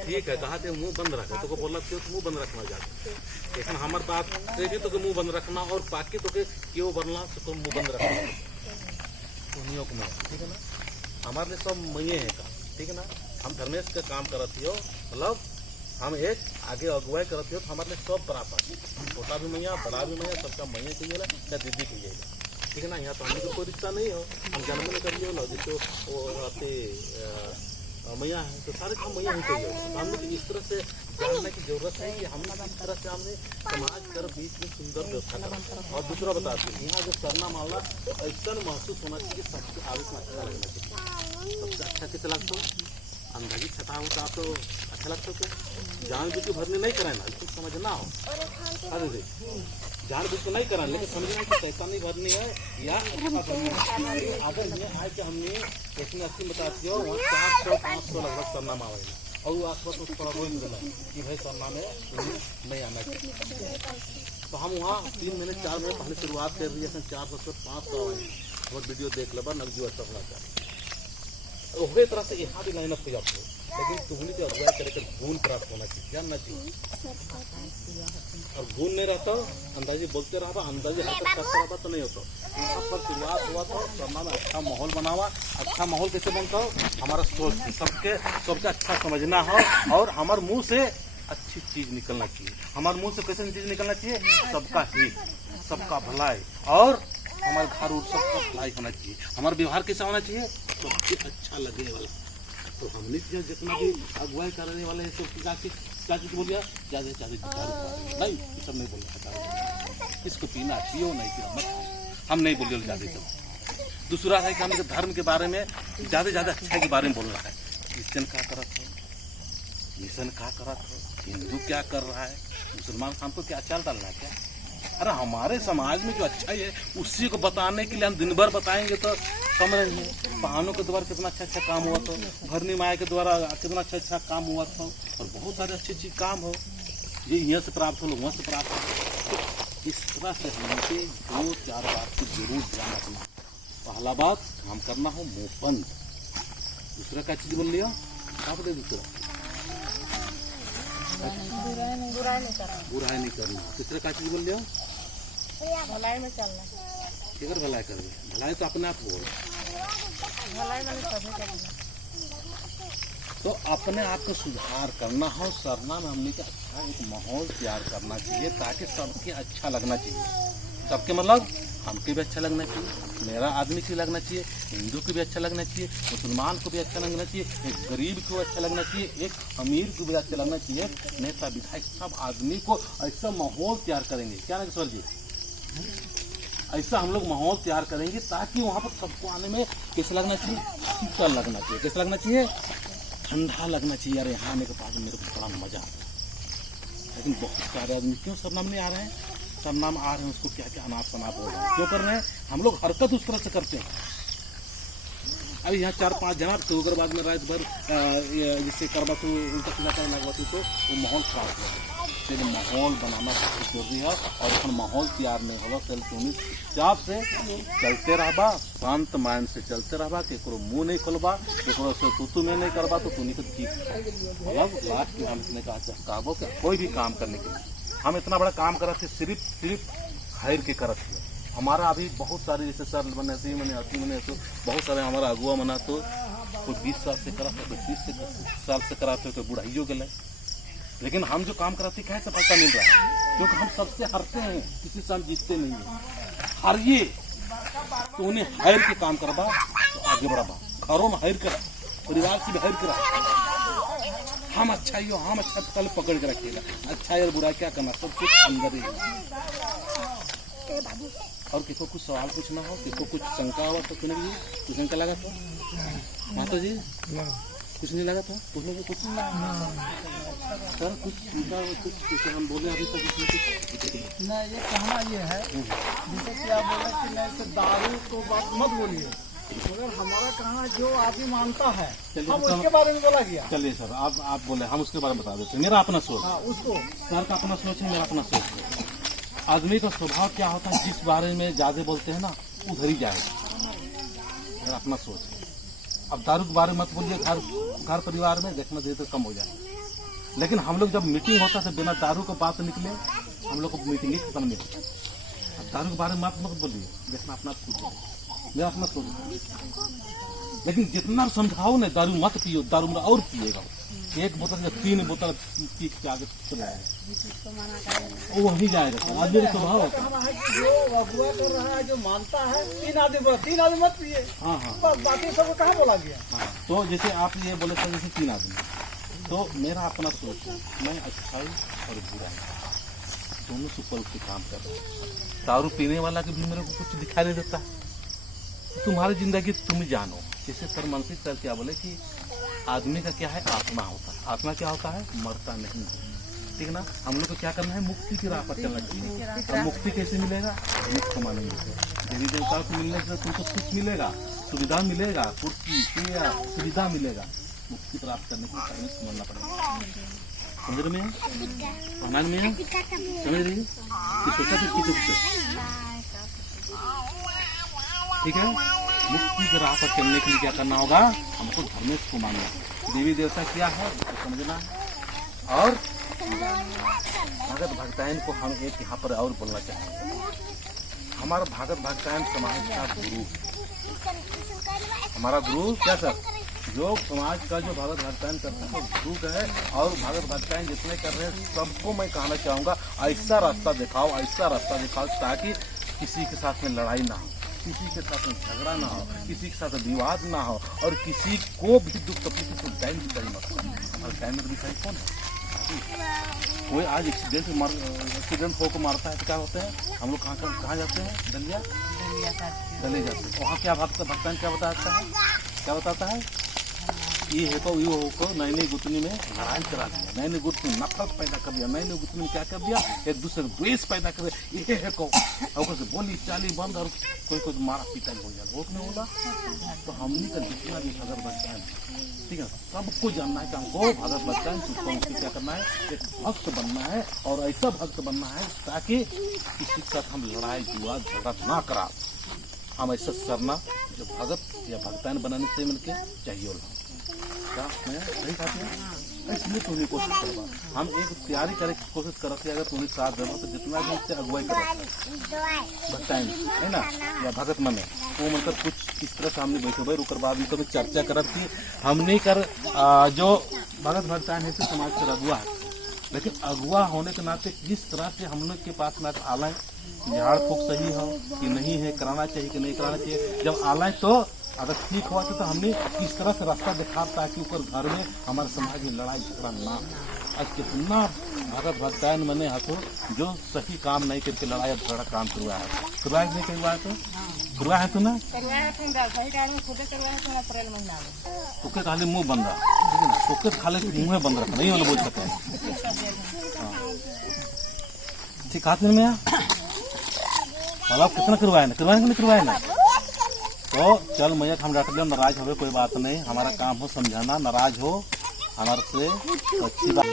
ठीक है, कहा थे मुंह बंद रखे तो बोला मुंह बंद रखना जाते, लेकिन हमारे बात से भी तो मुंह बंद रखना और बाकी तो क्यों बनना तो मुंह बंद रखना उन्हीं को मैं, ठीक है ना। हमारे लिए सब मैये है का, ठीक है ना। हम धर्मेश का काम करती हो, मतलब हम एक आगे अगुवाई करती हो तो हमारे लिए सब बराबर, छोटा भी मैया बड़ा भी मैया सबका मैया कहिएगा या दीदी कहिएगा, ठीक है ना। यहाँ तो हम कोई रिश्ता नहीं हो, हम जन्म नहीं करिए ना जिसको वो आते मैया है तो सारे काम मैया ही चाहिए। तो हमने तो इस तरह से जानने की जरूरत है कि हम इस तरह से हमने समाज कर बीच में सुंदर व्यवस्था करा। और दूसरा बताते हैं यहाँ जो करना मामला ऐसा महसूस होना चाहिए सबके आगे में अच्छा लगना चाहिए। सबसे अच्छा कैसे लगता हो, अंदाजी छटा होता तो अच्छा लगता हो, जान बुझ के भरने नहीं कराना लेकिन समझना हो, अरे जान बुझ के नहीं कराना लेकिन समझना कि पैसा नहीं भरनी है या अगर ये आए कि हमने 180 बताती हो वहाँ 400-500 लगभग सरनामा आएगा और वो आसपास तो थोड़ा रोक देना कि भाई सरनामे नहीं आना चाहिए। तो हम वहाँ 3 महीने 4 महीने पहले शुरुआत कर रही है 400-500 आएंगे और वीडियो देख लेगा नकदी अच्छा होना चाहिए। वही तरह से यहाँ भी लाइन अप हो जाते हो, लेकिन तुम्हें जो अगुवाई करके गुण प्राप्त होना चाहिए, जानना चाहिए। और गुण नहीं रहता अंदाजी बोलते रहा, अंदाजी हरकत करते रहा तो नहीं होता। यहाँ पर शुरुआत हुआ था करना में अच्छा माहौल बनावा। अच्छा माहौल कैसे बनता हो, हमारा सोच सबके अच्छा समझना हो और हमारे मुँह से अच्छी चीज निकलना चाहिए। हमारे मुँह से कैसे चीज निकलना चाहिए, सबका हित, सबका भलाई और हमारे घर उर सबका भलाई होना चाहिए। हमारा व्यवहार कैसा होना चाहिए, सबसे अच्छा लगने वाला। तो हमने जितना भी अगुवाई करने वाले हैं सब क्या चीज बोलिए, ज्यादा नहीं ये सब नहीं बोल रहा, इसको पीना पियो नहीं पियो मत, हम नहीं बोलिए ज्यादा सब। दूसरा है कि हमें धर्म के बारे में ज्यादा अच्छाई के बारे में बोलना है। क्रिश्चियन क्या कर रहा था, मिशन क्या कर रहा था, हिंदू क्या कर रहा है, मुसलमान हमको क्या चाल डालना है क्या। अरे हमारे समाज में जो अच्छा है उसी को बताने के लिए हम दिन भर बताएंगे तो समझ रही है। पहाड़ों के द्वारा कितना अच्छा काम हुआ था, भरनी माया के द्वारा कितना अच्छा काम हुआ था और बहुत सारे अच्छी काम हो, ये यहाँ से प्राप्त हो वहाँ से प्राप्त हो। तो इस तरह से हमके 2-4 बात को जरूर ध्यान रखना। पहला बात काम करना हो मुँह बंद। दूसरा क्या चीज बोल लिया, क्या बोले दूसरा बुराई नहीं करना। तीसरा क्या चीज बोल लिया, भलाई में चलना। किधर भलाई कर भलाई तो अपने आप बोल, भलाई वाले सभी करना। तो अपने आप को सुधार करना हो। सरना में हमने का अच्छा एक माहौल तैयार करना चाहिए ताकि सबके अच्छा लगना चाहिए। सबके मतलब हमके भी अच्छा लगना चाहिए, मेरा आदमी को लगना चाहिए, हिंदू को भी अच्छा लगना चाहिए, मुसलमान को भी अच्छा लगना चाहिए, एक गरीब को अच्छा लगना चाहिए, एक अमीर को भी अच्छा लगना चाहिए। नेता विधायक सब आदमी को ऐसा माहौल तैयार करेंगे, क्या ना सर जी, ऐसा हम लोग माहौल तैयार करेंगे ताकि वहाँ पर सबको आने में कैसा लगना चाहिए, शीतल लगना चाहिए। कैसा लगना चाहिए, ठंडा लगना चाहिए। अरे यहाँ आने के बाद मेरे को बड़ा मजा आता है। लेकिन बहुत सारे आदमी क्यों सरनाम नहीं आ रहे हैं, सरनाम आ रहे हैं उसको क्या क्या अनाप शनाप हो रहा है, क्यों कर रहे हैं, हम लोग हरकत उस तरह से करते हैं। अभी यहाँ 4-5 जना तो अगर बाद में रात भर जिससे करवा तो उल्टा सीधा करना तो वो माहौल खराब हो। इसलिए माहौल बनाना बहुत जरूरी है और अपन माहौल तैयार नहीं होगा चल तुम्हें चाप से चलते रहबा, शांत माइंड से चलते रहबा, केकरो मुँह नहीं खोलबा, केकरो से तू में नहीं करबा तो तुनी को ठीक मतलब लास्ट में हम इसने कहा कि कोई भी काम करने के लिए हम इतना बड़ा काम करा थे सिर्फ हायर के करत थे। हमारा अभी बहुत सारे जैसे सर मैंने तो बहुत सारे हमारा अगुआ मना तो कोई 20 साल से करा था, कोई 30 साल से कराते तो बुढ़ाइयों गए। लेकिन हम जो काम कराते क्या सफलता मिल रहा है, क्योंकि हम सबसे हारते हैं, किसी से हम जीतते नहीं हैं। हारिए तो उन्हें हायर के काम करवा तो आगे बढ़ावा, घरों में हायर करा, परिवार से भी हायर करा। हम अच्छा ही हो, हम अच्छा तो कल पकड़ के रखिएगा, अच्छा और बुरा क्या करना सब कुछ अंदर ही। और किसी कुछ सवाल पूछना हो, किसी कुछ शंका हुआ तो सुने भी कुछ शंका लगा था माता जी, कुछ नहीं लगा था पूछने को कुछ सर कुछ हम बोले अभी तक ना। ये कहना ये है जैसे कि आप बोले कि मैं इसे दारू को बात मत बोलिए, मगर हमारा कहना जो आदमी मानता है हम उसके बारे में बोला गया। चलिए सर आप बोले हम उसके बारे में बता देते। मेरा अपना सोच, हाँ उसको सर का अपना सोच है, मेरा अपना सोच है। आदमी का स्वभाव क्या होता है, जिस बारे में ज्यादा बोलते हैं ना उधर ही जाएगा, मेरा अपना सोच है। अब दारू के बारे में मत बोलिए, घर परिवार में देखना चाहिए तो कम हो जाए। लेकिन हम लोग जब मीटिंग होता है बिना दारू को बात निकले हम लोग को मीटिंग ही खत्म नहीं होती। अब दारू के बारे में मत बोलिए, देखना अपना सोच, मेरा अपना सोच। लेकिन जितना समझाओ ना दारू मत पियो, दारू में और पिएगा, एक बोतल या 3 बोतल पी के आगे चला जाएगा, वो वही जाएगा। आदमी का स्वभाव होता है जो अगुआ कर रहा है, जो मानता है 3 आदमी मत पिए। हाँ हाँ, बाकी सब कहाँ बोला गया। हाँ। तो जैसे आप ये बोले थे जैसे 3 आदमी, तो मेरा अपना सोच है, मैं अच्छाई और बुराई दोनों से ऊपर उठ के काम कर रहा हूँ। दारू पीने वाला के भी मेरे को कुछ दिखाई नहीं देता। तुम्हारी जिंदगी तुम जानो। जैसे सरमंत्री सर क्या बोले कि आदमी का क्या है, आत्मा होता है। आत्मा क्या होता है, मरता नहीं, ठीक ना। हम लोग को क्या करना है, मुक्ति की राह पर चलना चाहिए। और मुक्ति कैसे मिलेगा, मुक्त मानेंगे देवी देवता को मिलने से तुमको सुख मिलेगा, सुविधा मिलेगा, कुर्सी क्रिया सुविधा मिलेगा। मुक्ति प्राप्त करने के लिए समझना पड़ेगा। समझ रहे में, पढ़ना में समझ रही कि सोचा कि ठीक है। मुक्ति की राह पर चलने के लिए क्या करना होगा, हमको धर्मेश को मानना, देवी देवता क्या है उसको समझना है। और भगत भक्तायन को हम एक यहाँ पर और बोलना चाहेंगे, हमारा भगत भक्तायन समाज का गुरु, हमारा गुरु क्या सर, जो समाज का जो भगत भक्तायन करता है वो गुरु है। और भगत भक्तायन जितने कर रहे हैं सबको मैं कहना चाहूँगा, ऐसा रास्ता दिखाओ, ऐसा रास्ता दिखाओ ताकि किसी के साथ में लड़ाई ना हो, किसी के साथ में झगड़ा ना हो, किसी के साथ विवाद ना हो, और किसी को भी दुख तकलीफ को टाइम की करी मत करो। हमारे टाइम में दिखाई कौन है, कोई आज एक्सीडेंट होकर मारता है तो क्या होते हैं, हम लोग कहाँ जाते हैं, दलिया चले जाते हैं। वहाँ क्या भक्तान क्या बताता है, क्या बताता है, ये है तो ये हो नई नई गुतनी में लड़ाई करा दिया, नई नई गुतनी नफरत पैदा कर दिया, नई नई गुतनी में क्या कर दिया, एक दूसरे को द्वेष पैदा कर दिया। ये है को से बोली चाली बंद और कोई मारा पीटा हो जाए, वो नहीं होगा। तो हमने का जितना भी भगत भक्तान, ठीक है, सबको जानना है कि हमको भगत भक्तान उसको क्या करना है, एक भक्त बनना है। और ऐसा भक्त बनना है ताकि किसी के साथ हम लड़ाई विवाद झगड़ा ना करा। हम ऐसा सरना जो भगत या भक्तान बनाने से मिलके चाहिए क्या मैं सही बात है। इसलिए तुम्हें कोशिश करवा, हम एक तैयारी करे कोशिश करते, अगर तुम्हें साथ देना तो जितना भी इससे अगुवाई करो भक्तान है ना या भगत मने, वो मतलब कुछ इस तरह सामने बैठे भाई रुकर बाद में कभी चर्चा करत की हमने कर जो भगत भक्तान है तो समाज का अगुआ है। लेकिन अगुआ होने के नाते किस तरह से हम लोग के पास ना आलाएं, झाड़ फूक सही हो कि नहीं है, कराना चाहिए कि नहीं कराना चाहिए। जब आलाएं तो अगर ठीक हुआ तो हमने किस तरह से रास्ता दिखा ताकि ऊपर घर में हमारे समाज में लड़ाई झगड़ा ना। आज कितना भगत भक्तायन मने हाथों जो सही काम नहीं करके लड़ाई झगड़ा काम करवाया है, करवाया नहीं करवाया तो करवाया है तो ना ओके खाली मुँह बंद ठीक है ना, ओके खाली मुँह बंद रखना, नहीं बोल सकते ठीक हाथ में मतलब कितना करवाया ना, करवाया नहीं करवाया ना। तो चल मैया हम डॉक्टर जब नाराज हो कोई बात नहीं, हमारा काम हो समझाना, नाराज हो हमारे से अच्छी बात।